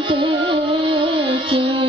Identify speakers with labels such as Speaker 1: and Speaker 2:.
Speaker 1: শুনতে চাই।